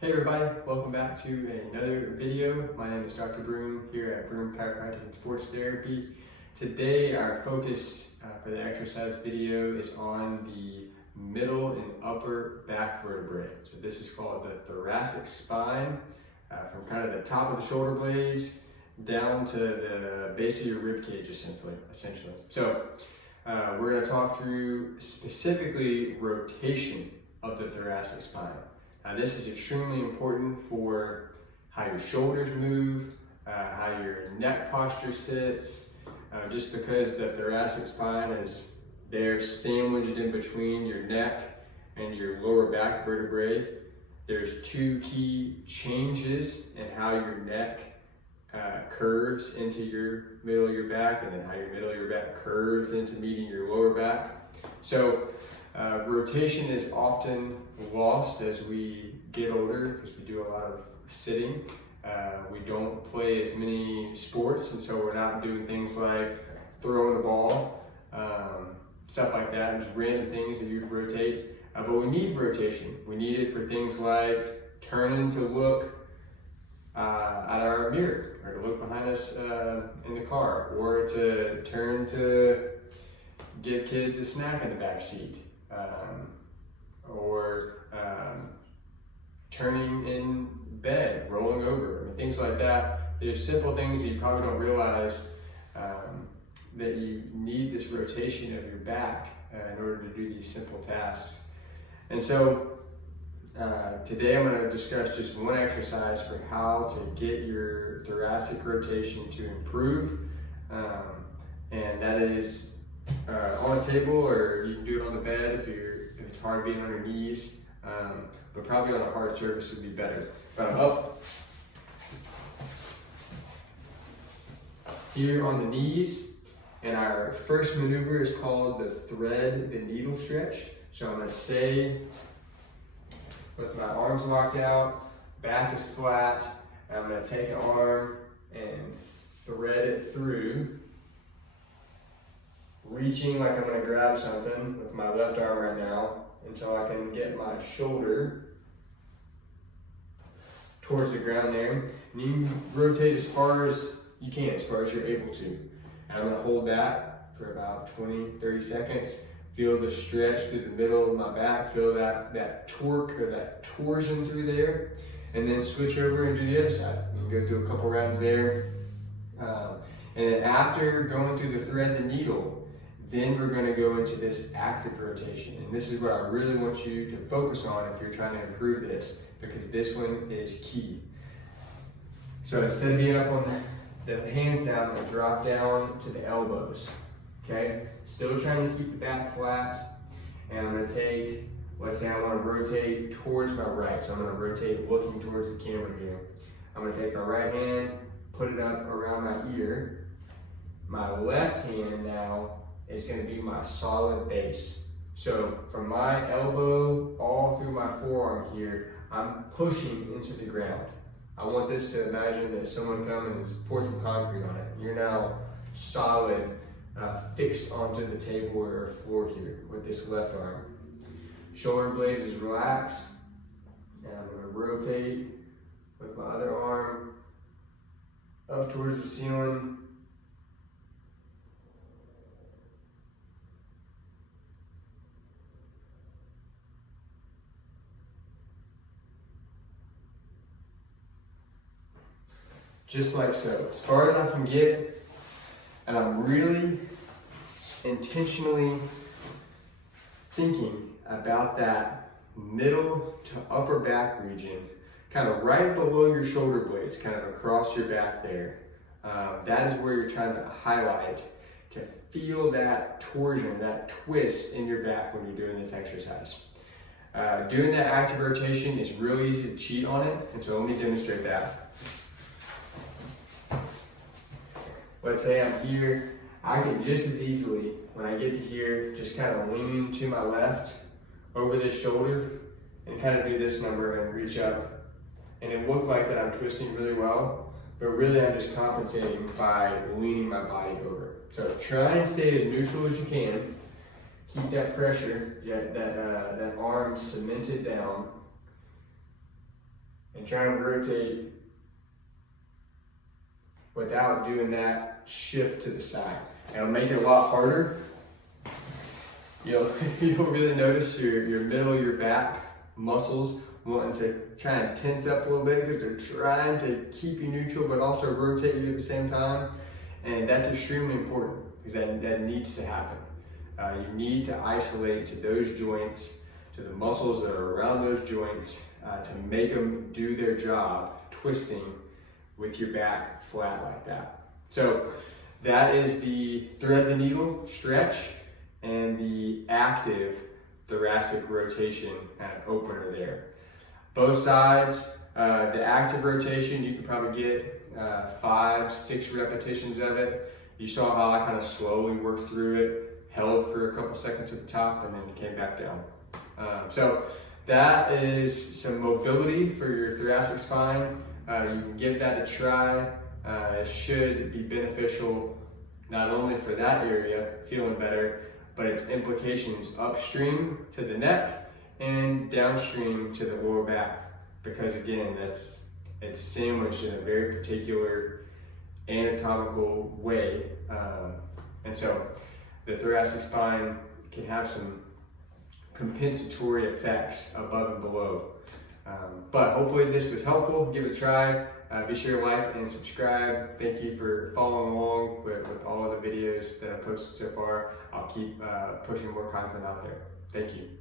Hey everybody, welcome back to another video. My name is Dr. Broom here at Broom Chiropractic and Sports Therapy. Today our focus for the exercise video is on the middle and upper back vertebrae. So this is called the thoracic spine, from kind of the top of the shoulder blades down to the base of your rib cage essentially. So we're going to talk through specifically rotation of the thoracic spine. Now this is extremely important for how your shoulders move, how your neck posture sits, just because the thoracic spine is there sandwiched in between your neck and your lower back vertebrae. There's two key changes in how your neck curves into your middle of your back, and then how your middle of your back curves into meeting your lower back. So rotation is often lost as we get older because we do a lot of sitting. We don't play as many sports, and so we're not doing things like throwing the ball, stuff like that, and just random things that you'd rotate. But we need rotation. We need it for things like turning to look at our mirror, or to look behind us in the car, or to turn to give kids a snack in the back seat. Or turning in bed, rolling over, things like that. There's simple things that you probably don't realize that you need this rotation of your back in order to do these simple tasks. And so today I'm going to discuss just one exercise for how to get your thoracic rotation to improve, and that is on a table, or you can do it on the bed if it's hard being on your knees, but probably on a hard surface would be better. But I'm up here on the knees, and our first maneuver is called the thread the needle stretch. So I'm going to stay with my arms locked out, back is flat, and I'm going to take an arm and thread it through, reaching like I'm going to grab something with my left arm right now until I can get my shoulder towards the ground there. And you can rotate as far as you can, as far as you're able to. And I'm going to hold that for about 20-30 seconds. Feel the stretch through the middle of my back. Feel that torque or that torsion through there. And then switch over and do the other side. You can go do a couple rounds there. And then after going through the thread the needle, then we're going to go into this active rotation. And this is what I really want you to focus on if you're trying to improve this, because this one is key. So instead of being up on the hands down, I'm going to drop down to the elbows. Okay? Still trying to keep the back flat. And I'm going to take, let's say I want to rotate towards my right. So I'm going to rotate looking towards the camera here. I'm going to take my right hand, put it up around my ear. My left hand now is going to be my solid base. So from my elbow all through my forearm here, I'm pushing into the ground. I want this to imagine that someone comes and pours some concrete on it. You're now solid, fixed onto the table or floor here with this left arm. Shoulder blades is relaxed, and I'm going to rotate with my other arm up towards the ceiling. Just like so, as far as I can get, and I'm really intentionally thinking about that middle to upper back region, kind of right below your shoulder blades, kind of across your back there. That is where you're trying to highlight, to feel that torsion, that twist in your back when you're doing this exercise. Doing that active rotation is real easy to cheat on it, and so let me demonstrate that. Let's say I'm here, I can just as easily, when I get to here, just kind of lean to my left over this shoulder and kind of do this number and reach up. And it looked like that I'm twisting really well, but really I'm just compensating by leaning my body over. So try and stay as neutral as you can. Keep that pressure, that arm cemented down. and try and rotate without doing that shift to the side. It'll make it a lot harder. You'll really notice your middle, your back muscles wanting to try and tense up a little bit because they're trying to keep you neutral but also rotate you at the same time. And that's extremely important because that needs to happen. You need to isolate to those joints, to the muscles that are around those joints to make them do their job, twisting with your back flat like that. So that is the thread the needle stretch and the active thoracic rotation kind of opener there. Both sides, the active rotation, you can probably get 5-6 repetitions of it. You saw how I kind of slowly worked through it, held for a couple seconds at the top, and then came back down. So that is some mobility for your thoracic spine. You can give that a try. It should be beneficial not only for that area, feeling better, but its implications upstream to the neck and downstream to the lower back. Because again, it's sandwiched in a very particular anatomical way. And so the thoracic spine can have some compensatory effects above and below. But hopefully this was helpful. Give it a try. Be sure to like and subscribe. Thank you for following along with all of the videos that I've posted so far. I'll keep pushing more content out there. Thank you.